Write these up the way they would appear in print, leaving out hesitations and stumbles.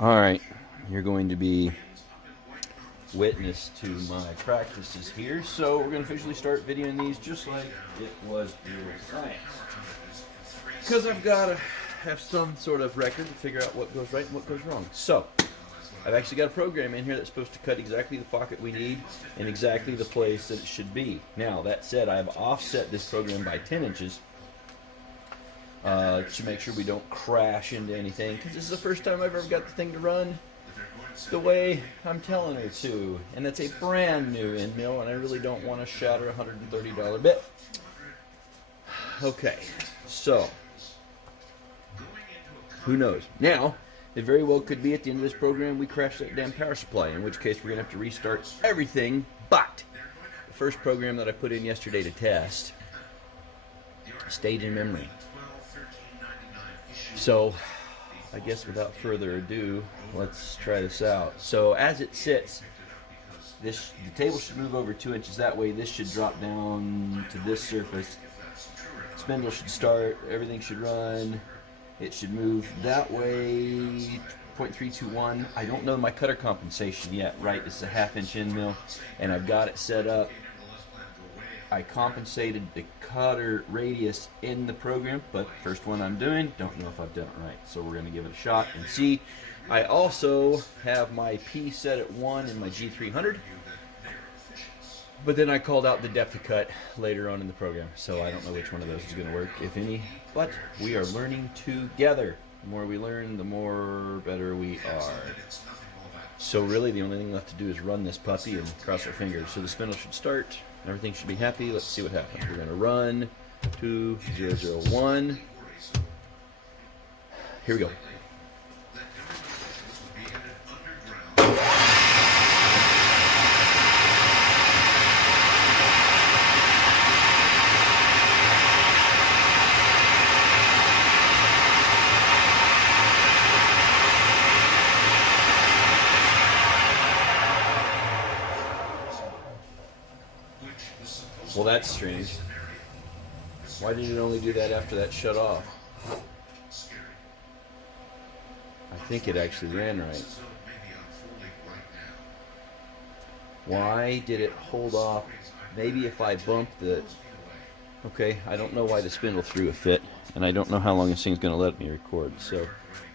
Alright, you're going to be witness to my practices here, so we're going to officially start videoing these just like it was real science. Because I've got to have some sort of record to figure out what goes right and what goes wrong. So, I've actually got a program in here that's supposed to cut exactly the pocket we need in exactly the place that it should be. Now, that said, I've offset this program by 10 inches to make sure we don't crash into anything, because this is the first time I've ever got the thing to run the way I'm telling her to, and it's a brand new end mill, and I really don't want to shatter a $130 bit. Okay, so who knows? Now, it very well could be at the end of this program we crash that damn power supply, in which case we're going to have to restart everything. But the first program that I put in yesterday to test stayed in memory. So, I guess without further ado, let's try this out. So, as it sits, the table should move over 2 inches. That way, this should drop down to this surface. Spindle should start. Everything should run. It should move that way. 0.321. I don't know my cutter compensation yet. Right, it's a half-inch end mill, and I've got it set up. I compensated the cutter radius in the program, but first one I'm doing, don't know if I've done it right. So we're going to give it a shot and see. I also have my P set at 1 in my G300, but then I called out the depth of cut later on in the program, so I don't know which one of those is going to work, if any, but we are learning together. The more we learn, the more better we are. So really the only thing left to do is run this puppy and cross our fingers. So the spindle should start. Everything should be happy. Let's see what happens. We're going to run 2001. Here we go. Well, that's strange. Why did it only do that after that shut off? I think it actually ran right. Why did it hold off? Maybe if I bumped the... Okay, I don't know why the spindle threw a fit, and I don't know how long this thing's going to let me record. So,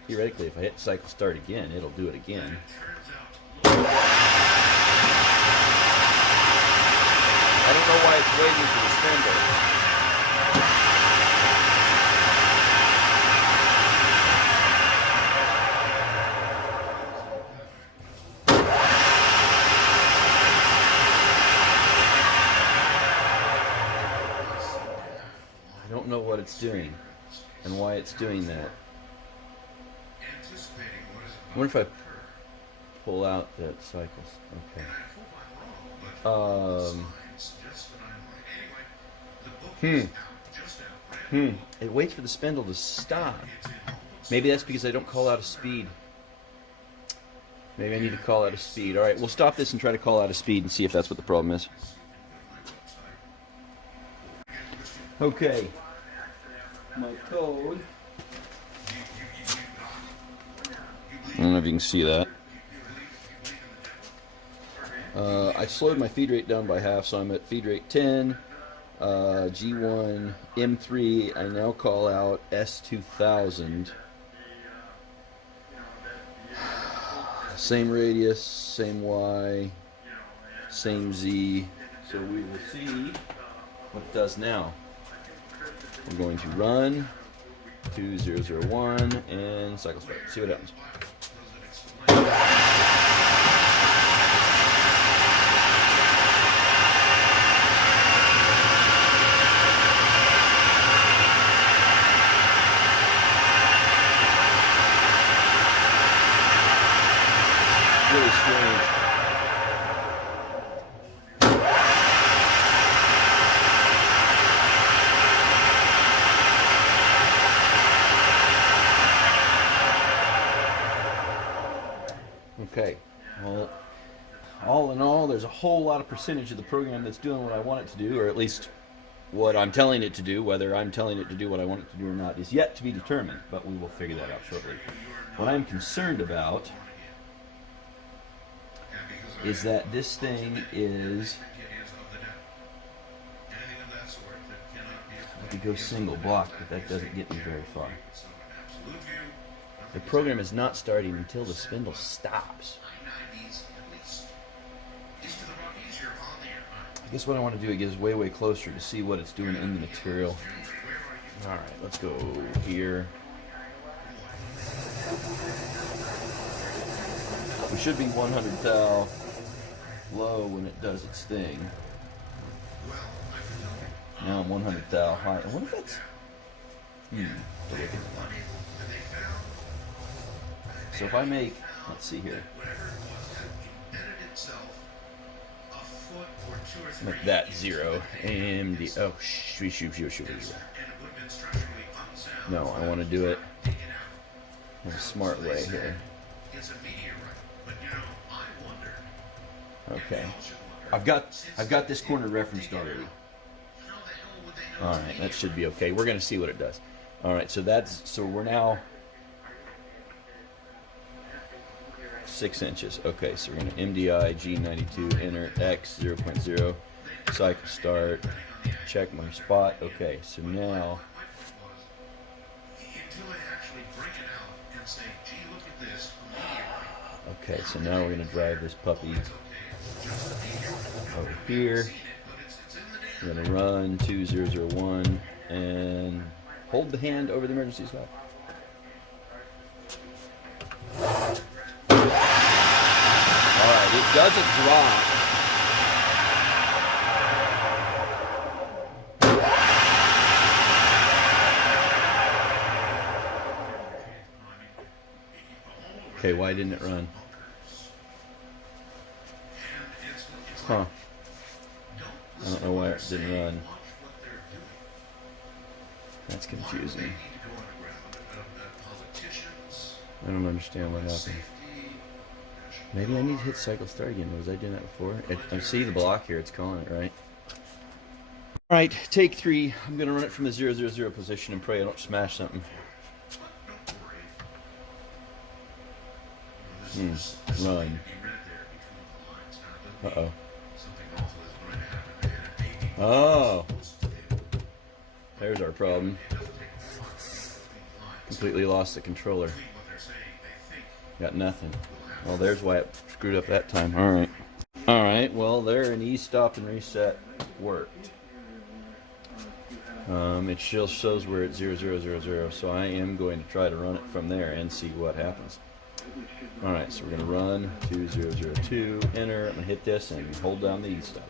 theoretically, if I hit cycle start again, it'll do it again. I don't know why it's waiting for the spindle. I don't know what it's doing and why it's doing that. I wonder if I pull out that cycles. Okay. It waits for the spindle to stop. Maybe that's because I don't call out a speed. Maybe I need to call out a speed. Alright, we'll stop this and try to call out a speed and see if that's what the problem is. Okay. My code. I don't know if you can see that. I slowed my feed rate down by half, so I'm at feed rate 10. G1, M3, I now call out S2000. Same radius, same Y, same Z. So we will see what it does now. We're going to run 2001 and cycle start. See what happens. Really strange. Okay, well, all in all, there's a whole lot of percentage of the program that's doing what I want it to do, or at least what I'm telling it to do, whether I'm telling it to do what I want it to do or not, is yet to be determined, but we will figure that out shortly. What I'm concerned about is that this thing is, I could go single block, but that doesn't get me very far. The program is not starting until the spindle stops. I guess what I want to do is get way, way closer to see what it's doing in the material. Alright, let's go here. We should be 100 thou low when it does its thing. Now I'm 100 thou high. I wonder if that's... So if I make... Let's see here. Make that 0. MD. Oh, shoot. No, I want to do it in a smart way here. Okay. I've got this corner referenced already. Alright, that should be okay. We're going to see what it does. Alright, so we're now 6 inches. Okay, so we're going to MDI G92 enter X 0.0 cycle start, check my spot. Okay, so now we're going to drive this puppy over here. We're going to run 2001 and hold the hand over the emergency stop. Alright, it doesn't drop. Okay, why didn't it run? Huh. I don't know why it didn't run. That's confusing. I don't understand what happened. Maybe I need to hit cycle start again. Was I doing that before? I see the block here. It's calling it, right? Alright, take 3. I'm going to run it from the 000 position and pray I don't smash something. Run. Uh-oh. Oh! There's our problem. Completely lost the controller. Got nothing. Well, there's why it screwed up that time. Alright. Alright, well, there an E-stop and reset worked. It still shows we're at 0000, so I am going to try to run it from there and see what happens. Alright, so we're going to run 2002, enter, I'm going to hit this and hold down the E-stop.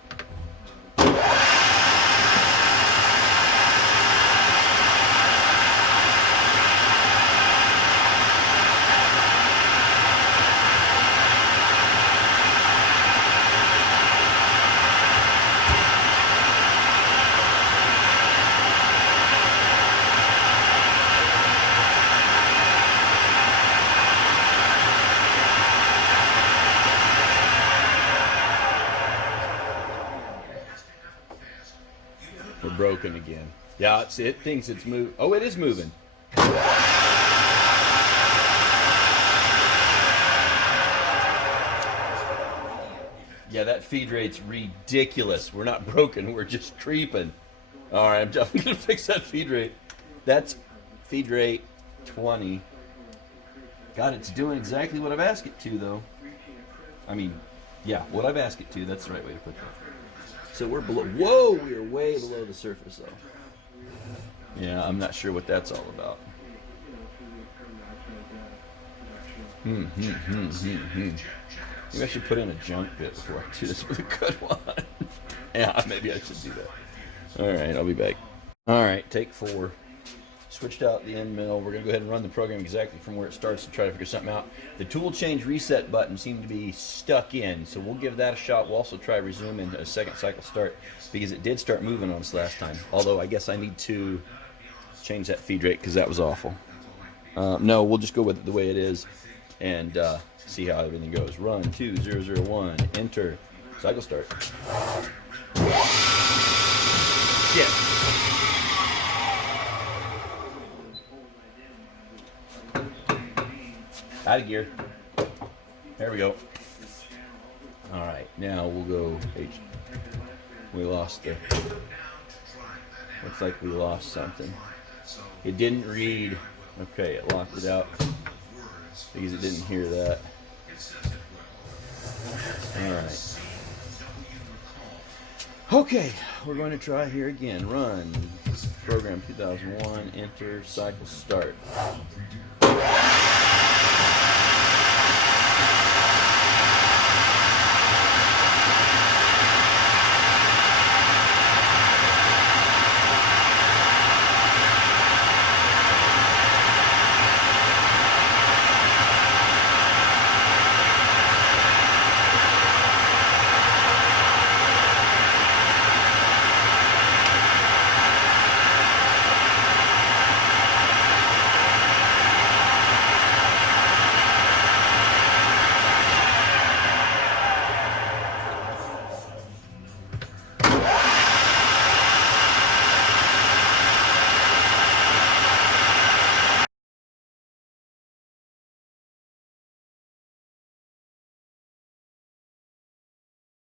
We're broken again. Yeah, it thinks it's moving. Oh, it is moving. Yeah, that feed rate's ridiculous. We're not broken, we're just creeping. Alright, I'm definitely going to fix that feed rate. That's feed rate 20. God, it's doing exactly what I've asked it to, though. I mean, yeah, what I've asked it to, that's the right way to put that. So we're below, whoa, we are way below the surface, though. Yeah, I'm not sure what that's all about. Maybe I should put in a junk bit before I do this with a good one. Yeah, maybe I should do that. Alright, I'll be back. Alright, take 4. Switched out the end mill. We're going to go ahead and run the program exactly from where it starts to try to figure something out. The tool change reset button seemed to be stuck in, so we'll give that a shot. We'll also try resume in a second cycle start because it did start moving on us last time. Although I guess I need to change that feed rate because that was awful. No, we'll just go with it the way it is and see how everything goes. Run 2001, enter, cycle start. Shit. Out of gear. There we go. All right, now we'll go H. We lost the. Looks like we lost something. It didn't read. Okay, it locked it out because it didn't hear that. All right. Okay, we're going to try here again. Run. Program 2001. Enter. Cycle start.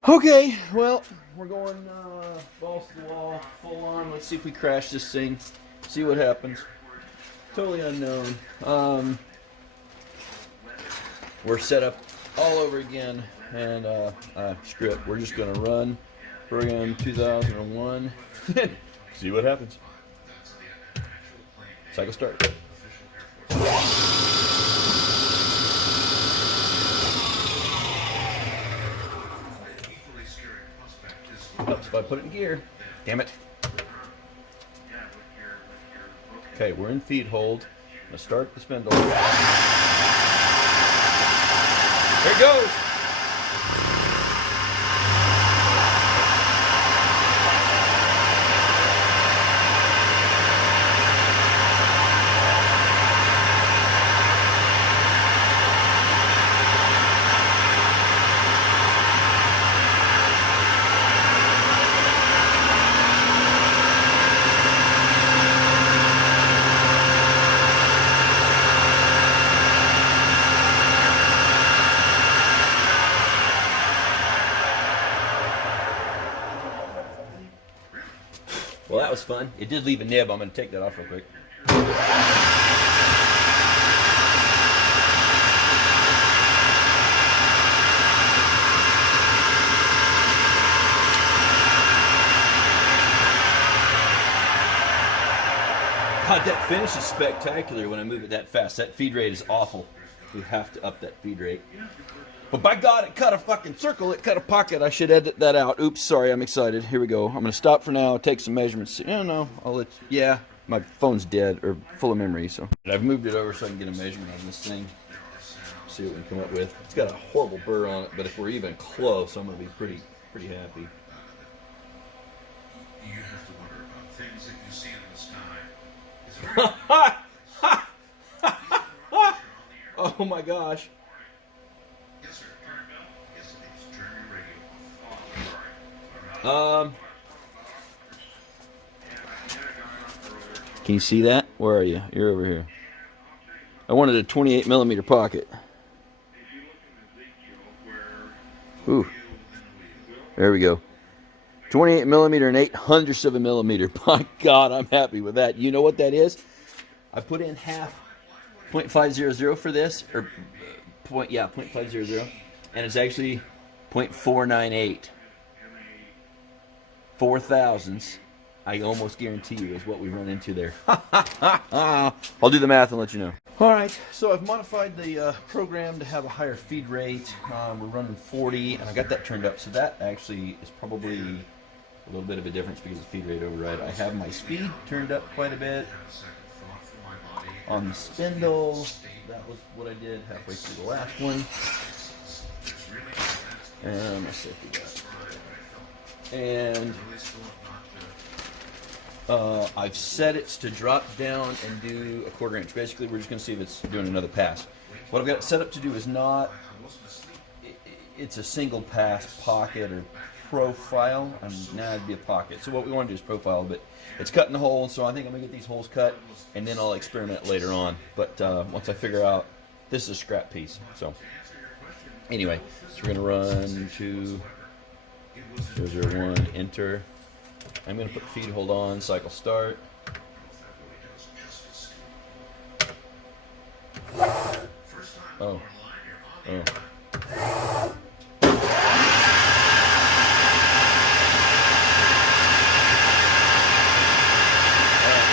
Okay, well, we're going balls to the wall, full on. Let's see if we crash this thing. See what happens. Totally unknown. We're set up all over again, and screw it. We're just going to run program 2001. See what happens. Cycle start. Oops, if I put it in gear. Damn it. Okay, we're in feed hold. Let's start the spindle. There it goes. Well, that was fun. It did leave a nib. I'm going to take that off real quick. God, that finish is spectacular when I move it that fast. That feed rate is awful. We have to up that feed rate. But by God, it cut a fucking circle. It cut a pocket. I should edit that out. Oops, sorry, I'm excited. Here we go. I'm going to stop for now, take some measurements. No, I'll let you. Yeah, my phone's dead, or full of memory, so. I've moved it over so I can get a measurement on this thing. See what we can come up with. It's got a horrible burr on it, but if we're even close, I'm going to be pretty happy. You have to wonder about things that you see in the sky. Oh my gosh. Yes, sir. Yes, it is. Turn your radio. Can you see that? Where are you? You're over here. I wanted a 28 millimeter pocket. Ooh. There we go. 28 millimeter and 8/100ths of a millimeter. My God, I'm happy with that. You know what that is? I put in half 0.500 for this, or 0.500, and it's actually 0.498. 4 thousandths. I almost guarantee you is what we run into there. I'll do the math and let you know. All right, so I've modified the program to have a higher feed rate. We're running 40, and I got that turned up, so that actually is probably a little bit of a difference because of feed rate override. I have my speed turned up quite a bit. On the spindle, that was what I did halfway through the last one. And my safety guard. And I've set it to drop down and do a 1/4 inch. Basically, we're just going to see if it's doing another pass. What I've got it set up to do is not, it's a single pass pocket or profile. Now it'd be a pocket. So what we want to do is profile, but it's cutting the hole, so I think I'm going to get these holes cut, and then I'll experiment later on. But once I figure out This is a scrap piece. So anyway, so we're gonna run to 001, enter. I'm gonna put feed hold on, cycle start. Oh. Oh.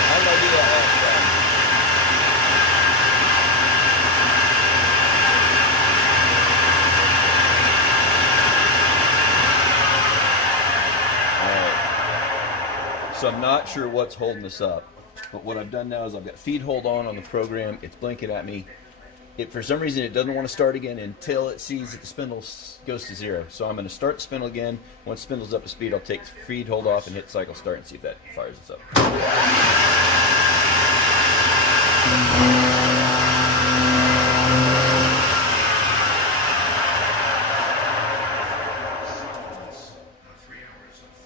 How did I do that last time? Alright. So I'm not sure what's holding this up. But what I've done now is I've got feed hold on the program. It's blinking at me. For some reason, it doesn't want to start again until it sees that the spindle goes to 0. So I'm going to start the spindle again. Once the spindle's up to speed, I'll take feed hold off and hit cycle start and see if that fires us up.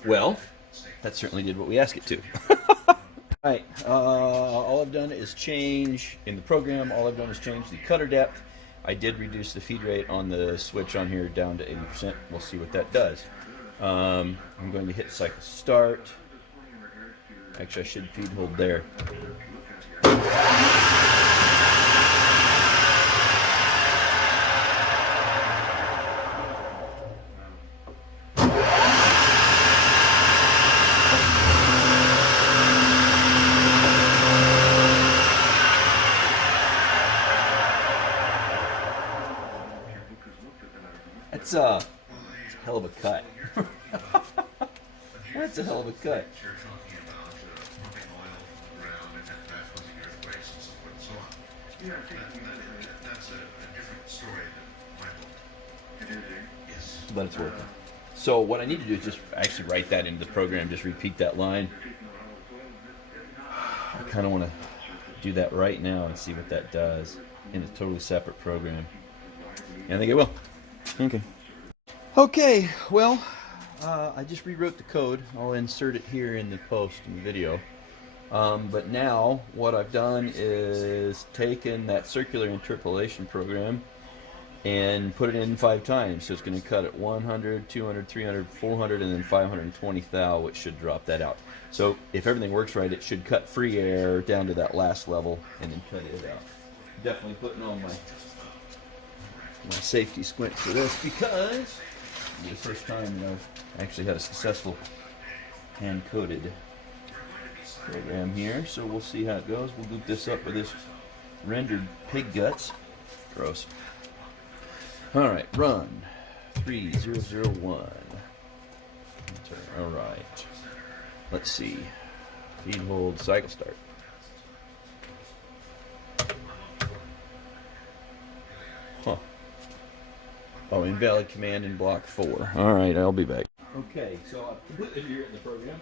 Well, that certainly did what we asked it to. Alright, all I've done is change, in the program, all I've done is change the cutter depth. I did reduce the feed rate on the switch on here down to 80%. We'll see what that does. I'm going to hit cycle start. Actually, I should feed hold there. That's a hell of a cut. That's a hell of a cut. But it's working. So what I need to do is just actually write that into the program, just repeat that line. I kind of want to do that right now and see what that does in a totally separate program. And I think it will. Okay. Okay, well, I just rewrote the code. I'll insert it here in the post in the video. But now what I've done is taken that circular interpolation program and put it in 5 times. So it's going to cut at 100, 200, 300, 400, and then 520 thou, which should drop that out. So if everything works right, it should cut free air down to that last level and then cut it out. Definitely putting on my safety squint for this because it's the first time that I've actually had a successful hand-coded program here. So we'll see how it goes. We'll loop this up with this rendered pig guts. Gross. Alright, run 3001. Enter. Alright. Let's see. Feed hold, cycle start. Huh. Oh, invalid command in block 4. Alright, I'll be back. Okay, so I've completely rewritten the program.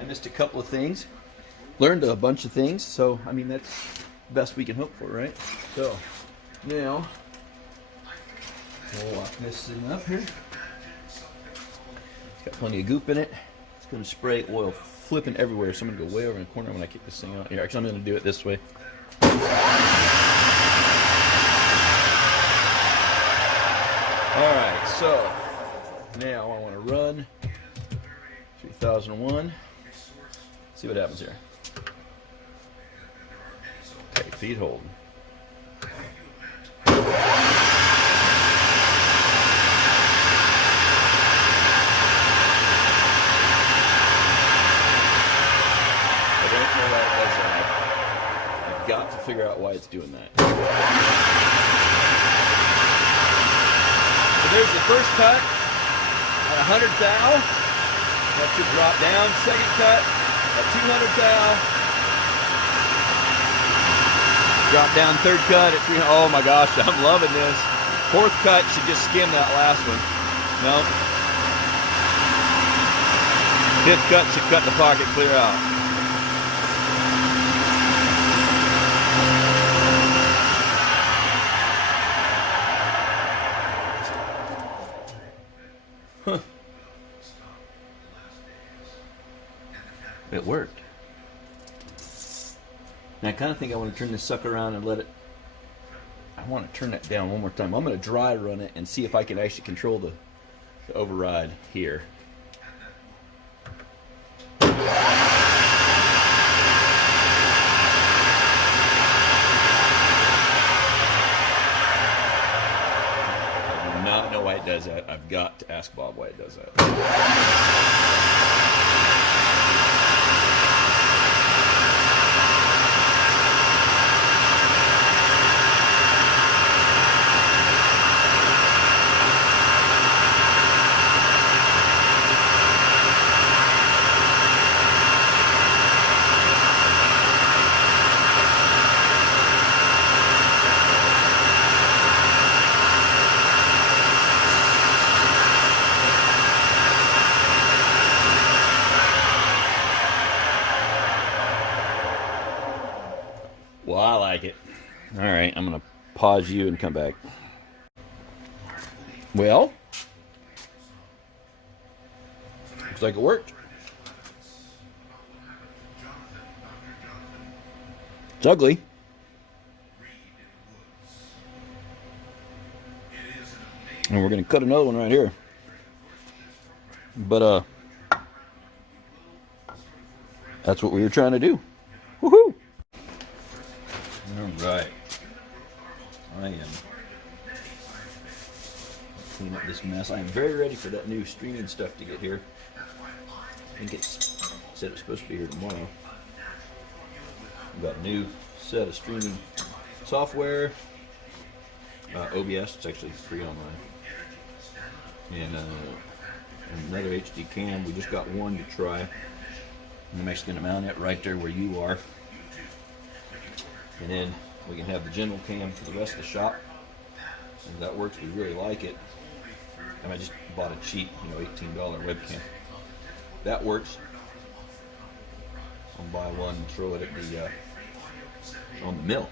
I missed a couple of things. Learned a bunch of things, so I mean that's the best we can hope for, right? So now we'll lock this thing up here. It's got plenty of goop in it. It's going to spray oil flipping everywhere, so I'm going to go way over in the corner when I kick this thing out. Here, actually I'm going to do it this way. Alright, so now I want to run 3001. See what happens here. Okay, feed hold. I've got to figure out why it's doing that. So there's the first cut at 100 thou. That should drop down. Second cut at 200 thou. Drop down. Third cut at 300. Oh my gosh, I'm loving this. Fourth cut should just skim that last one. No. Fifth cut should cut the pocket clear out. It worked. And I kind of think I want to turn this sucker around and let it. I want to turn that down one more time. I'm going to dry run it and see if I can actually control the override here. I do not know why it does that. I've got to ask Bob why it does that. Well, I like it. All right, I'm going to pause you and come back. Well, looks like it worked. It's ugly. And we're going to cut another one right here. But, that's what we were trying to do. Woohoo! All right. I am cleaning up this mess. I am very ready for that new streaming stuff to get here. I think it's said it's supposed to be here tomorrow. We've got a new set of streaming software. OBS, it's actually free online. And another HD cam. We just got one to try. I'm actually going to mount it right there where you are. And then we can have the general cam for the rest of the shop. And if that works, we really like it. And I just bought a cheap, $18 webcam. That works. I'll buy one and throw it at the on the mill.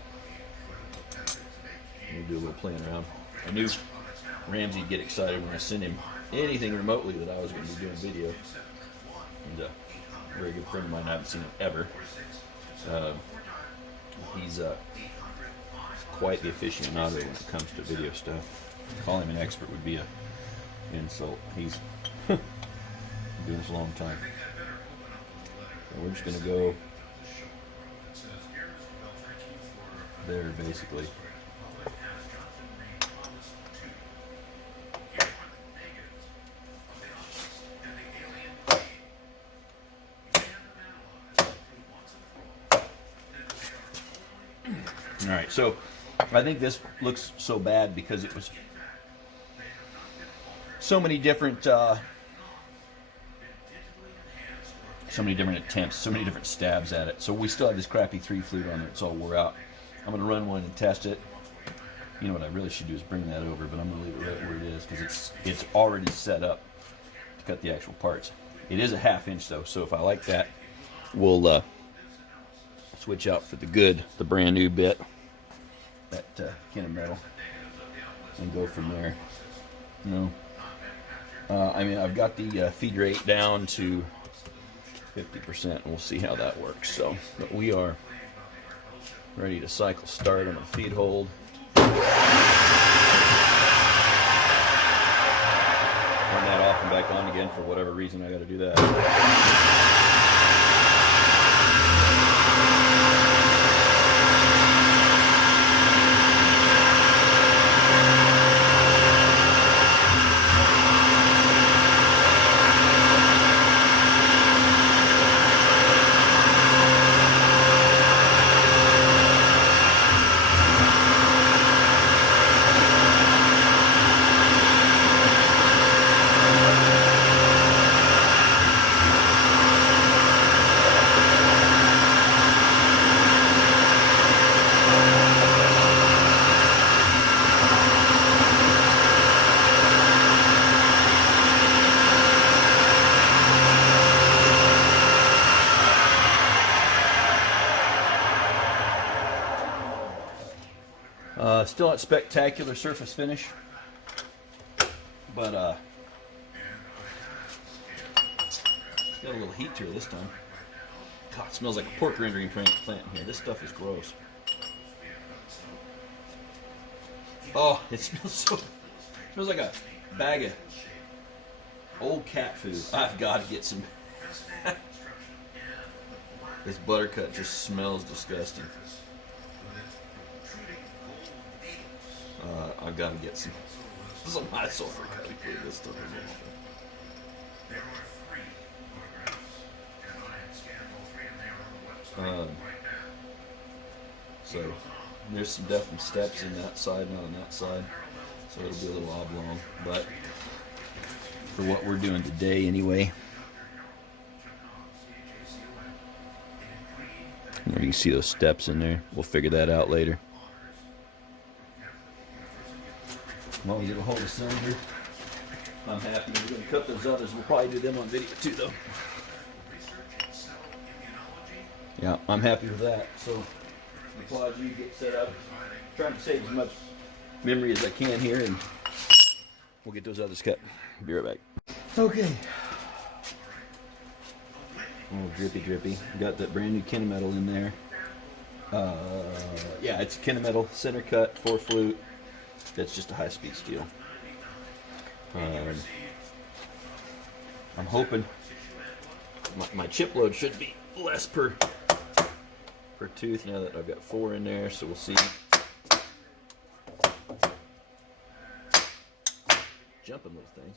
We'll do a little playing around. I knew Ramsey'd get excited when I sent him anything remotely that I was going to be doing video. And a very good friend of mine, I haven't seen him ever. He's quite the aficionado when it comes to video stuff. Calling him an expert would be an insult. He's been doing this a long time. So we're just going to go there, basically. All right, so I think this looks so bad because it was so many different attempts, so many different stabs at it. So we still have this crappy 3 flute on there. It's all wore out. I'm going to run one and test it. You know what I really should do is bring that over, but I'm going to leave it right where it is because it's already set up to cut the actual parts. It is a 1/2 inch though, so if I like that, we'll switch out for the brand new bit, that can of metal, and go from there. I mean, I've got the feed rate down to 50%, and we'll see how that works. So, but we are ready to cycle start on the feed hold. Turn that off and back on again for whatever reason I got to do that. Still not spectacular surface finish, but Got a little heat to it this time. God, it smells like a pork rendering plant in here. This stuff is gross. Oh, it smells so... It smells like a bag of old cat food. I've got to get some... This buttercut just smells disgusting. I've got to get some high sulfur cutting food. This stuff is awful. So there's some definite steps in that side, not on that side. So it'll be a little oblong, but for what we're doing today anyway. You can see those steps in there. We'll figure that out later. As long as it'll hold a cylinder, I'm happy. We're going to cut those others. We'll probably do them on video too, though. Yeah, I'm happy with that. So, the quad U get set up. Trying to save as much memory as I can here, and we'll get those others cut. Be right back. Okay. Oh, drippy. Got that brand new Kennametal in there. Yeah, it's a Kennametal center cut 4 flute. That's just a high-speed steel. I'm hoping my chip load should be less per tooth now that I've got 4 in there, so we'll see. Jumping little things.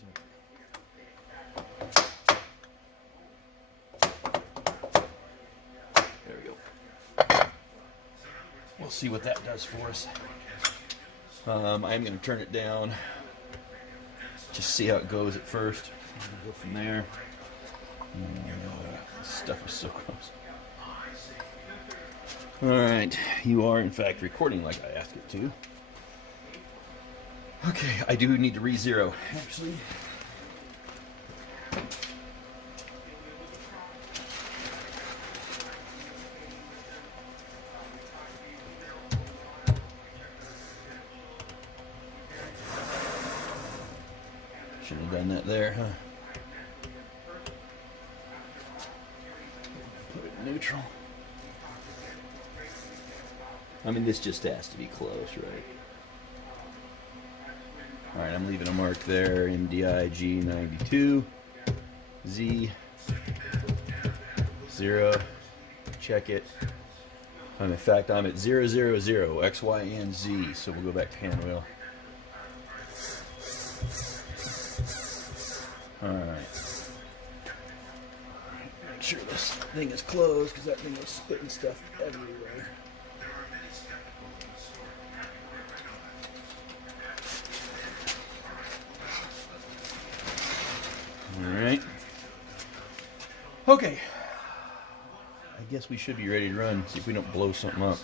There we go. We'll see what that does for us. I'm going to turn it down. Just see how it goes at first. We'll go from there. This stuff is so close. Alright, you are in fact recording like I asked it to. Okay, I do need to re-zero, actually. Should have done that there, huh? Put it in neutral. I mean, this just has to be close, right? Alright, I'm leaving a mark there. MDI G92. Z. 0. Check it. In fact, I'm at 000, X, Y, and Z. So we'll go back to hand wheel. Alright. Make sure this thing is closed because that thing is spitting stuff everywhere. Alright. Okay. I guess we should be ready to run. See if we don't blow something up.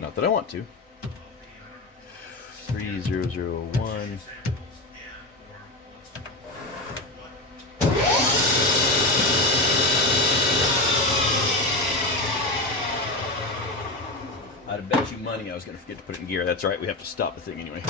Not that I want to. 3001. I'd have bet you money I was going to forget to put it in gear. That's right, we have to stop the thing anyway.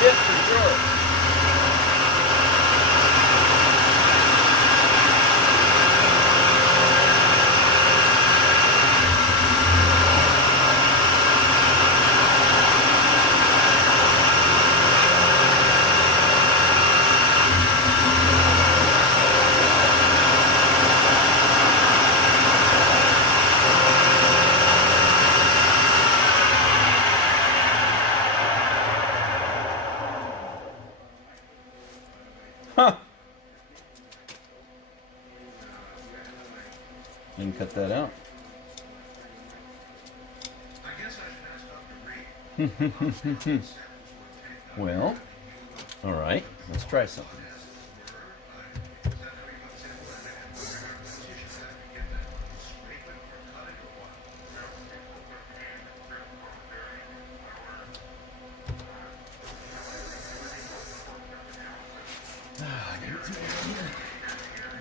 Chip for sure. Huh. You can cut that out. Well, all right. Let's try something.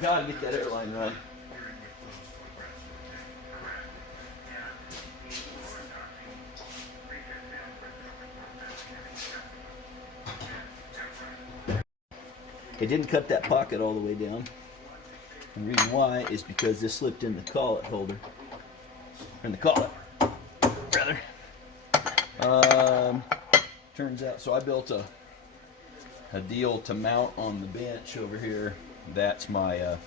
Gotta get that airline right. It didn't cut that pocket all the way down. And the reason why is because this slipped in the collet holder. In the collet, rather. Turns out, so I built a deal to mount on the bench over here. That's my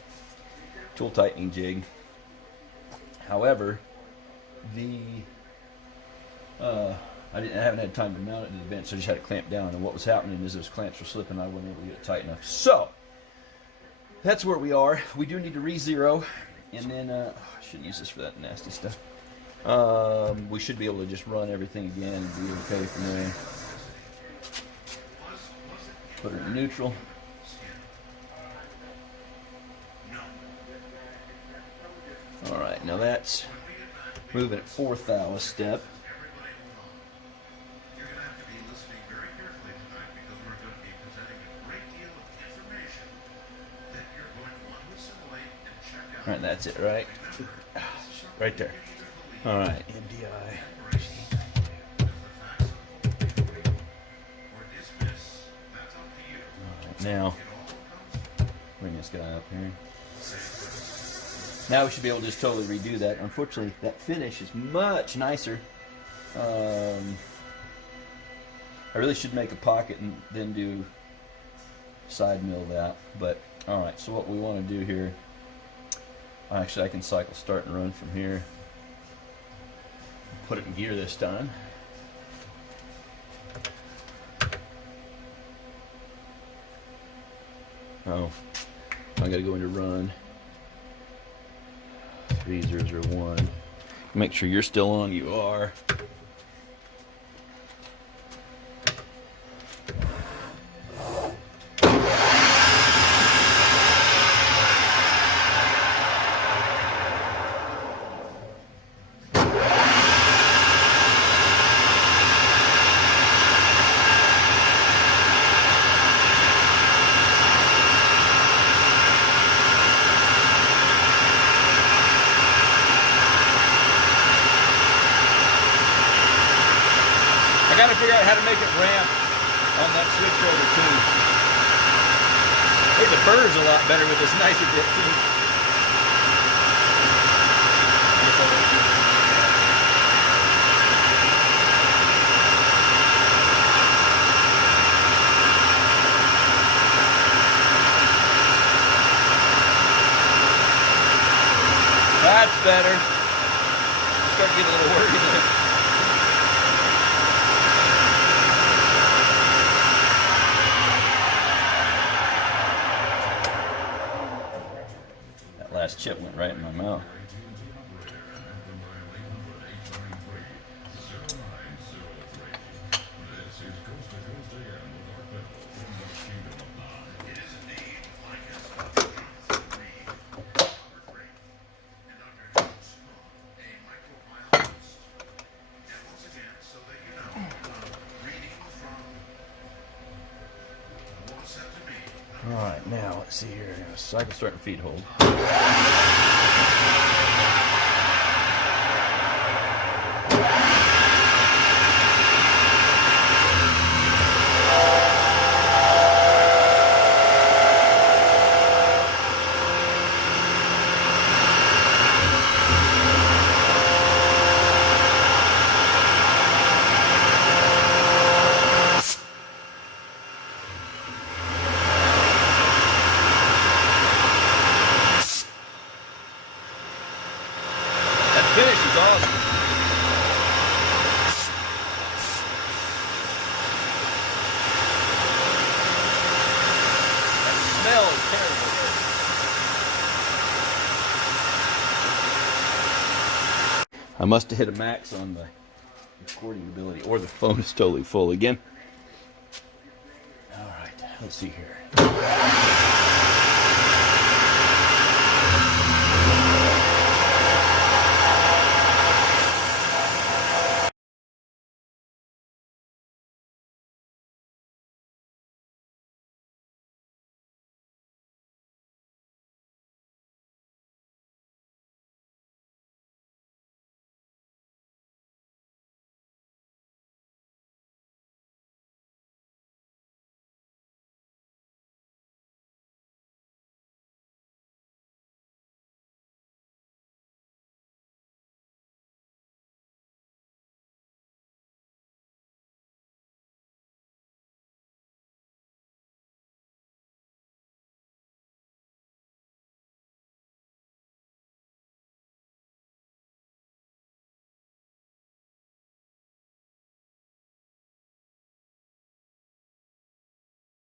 tool tightening jig. However, I haven't had time to mount it to the bench, so I just had it clamped down. And what was happening is those clamps were slipping. I wasn't able to get it tight enough. So that's where we are. We do need to re-zero, and then I shouldn't use this for that nasty stuff. We should be able to just run everything again and be okay from there. Put it in neutral. All right, now that's moving at 4th thou a step. All right, that's it, right? Right there. All right, MDI. All right, now, bring this guy up here. Now we should be able to just totally redo that. Unfortunately, that finish is much nicer. I really should make a pocket and then do side mill that. But, all right, so what we want to do here, actually I can cycle start and run from here. Put it in gear this time. Oh, I gotta go into run. 3001. Make sure you're still on. You are. I gotta figure out how to make it ramp on that switch over too. I think the burr's a lot better with this nicer dip too. That's better. Start getting a little worried there. Last chip went right in my mouth. All right, now let's see here. Cycle start and feed hold. Finish is awesome. That smell is terrible. I must have hit a max on the recording ability, or the phone is totally full again. All right, let's see here.